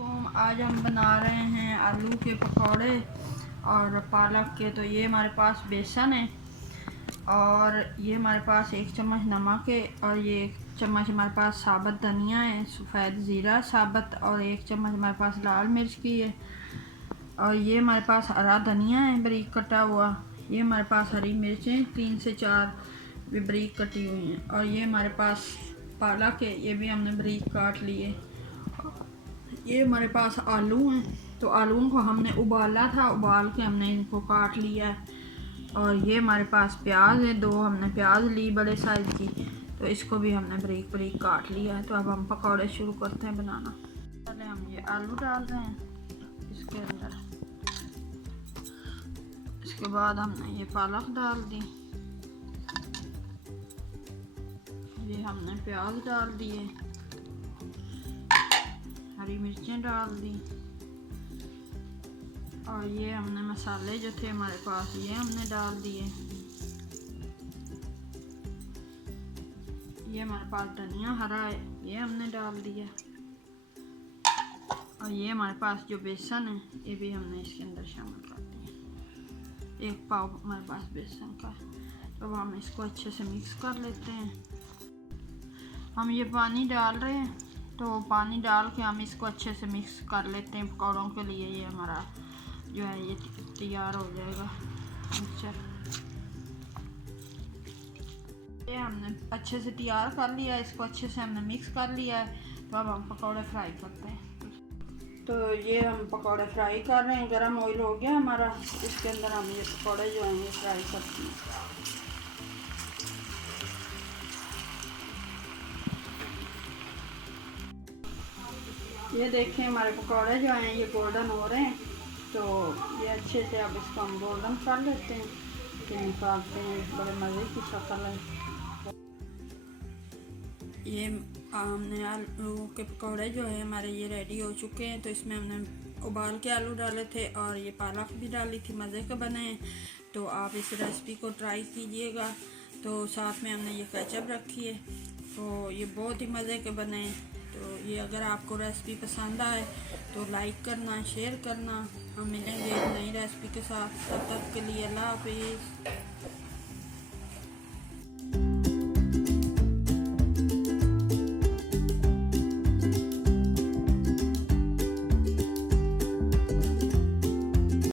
वालेकुम। आज हम बना रहे हैं आलू के पकौड़े और पालक के। तो ये हमारे पास बेसन है और ये हमारे पास 1 चम्मच नमक है और ये 1 चम्मच हमारे पास साबुत धनिया है, सफ़ेद ज़ीरा साबुत, और 1 चम्मच हमारे पास लाल मिर्च की है, और ये हमारे पास हरा धनिया है बारीक कटा हुआ। ये हमारे पास हरी मिर्चें 3 से 4 भी बारीक कटी हुई हैं, और ये हमारे पास पालक है, ये भी हमने बारीक काट लिए। ये हमारे पास आलू हैं, तो आलूओं को हमने उबाला था, उबाल के हमने इनको काट लिया है। और ये हमारे पास प्याज है, 2 हमने प्याज ली बड़े साइज़ की, तो इसको भी हमने बारीक बारीक काट लिया है। तो अब हम पकौड़े शुरू करते हैं बनाना। पहले हम ये आलू डाल रहे हैं इसके अंदर, इसके बाद हमने ये पालक डाल दी, ये हमने प्याज डाल दिए, हरी मिर्चें डाल दी, और ये हमने मसाले जो थे हमारे पास ये हमने डाल दिए। ये हमारे पास धनिया हरा है, ये हमने डाल दिया, और ये हमारे पास जो बेसन है ये भी हमने इसके अंदर शामिल कर दिया, 1 पाव हमारे पास बेसन का। तो हम इसको अच्छे से मिक्स कर लेते हैं। हम ये पानी डाल रहे हैं, तो पानी डाल के हम इसको अच्छे से मिक्स कर लेते हैं पकौड़ों के लिए। ये हमारा जो है ये तैयार हो जाएगा मिक्सचर। ये हमने अच्छे से तैयार कर लिया है, इसको अच्छे से हमने मिक्स कर लिया है। तो अब हम पकौड़े फ्राई करते हैं। तो ये हम पकौड़े फ्राई कर रहे हैं, गरम ऑयल हो गया हमारा, इसके अंदर हम ये पकौड़े जो हैं ये फ्राई करते हैं। ये देखें हमारे पकौड़े जो हैं ये गोल्डन हो रहे हैं, तो ये अच्छे से अब इसको हम गोल्डन कर लेते हैं, फिर निकालते हैं। बड़े मज़े की शक्ल है। ये हमने आलू के पकौड़े जो है हमारे ये रेडी हो चुके हैं। तो इसमें हमने उबाल के आलू डाले थे और ये पालक भी डाली थी, मज़े के बने हैं। तो आप इस रेसिपी को ट्राई कीजिएगा। तो साथ में हमने ये केचप रखी है, तो ये बहुत ही मज़े के बने हैं। तो ये अगर आपको रेसिपी पसंद आए तो लाइक करना, शेयर करना। हम मिलेंगे एक नई रेसिपी के साथ, तब तक के लिए अल्लाह हाफिज़।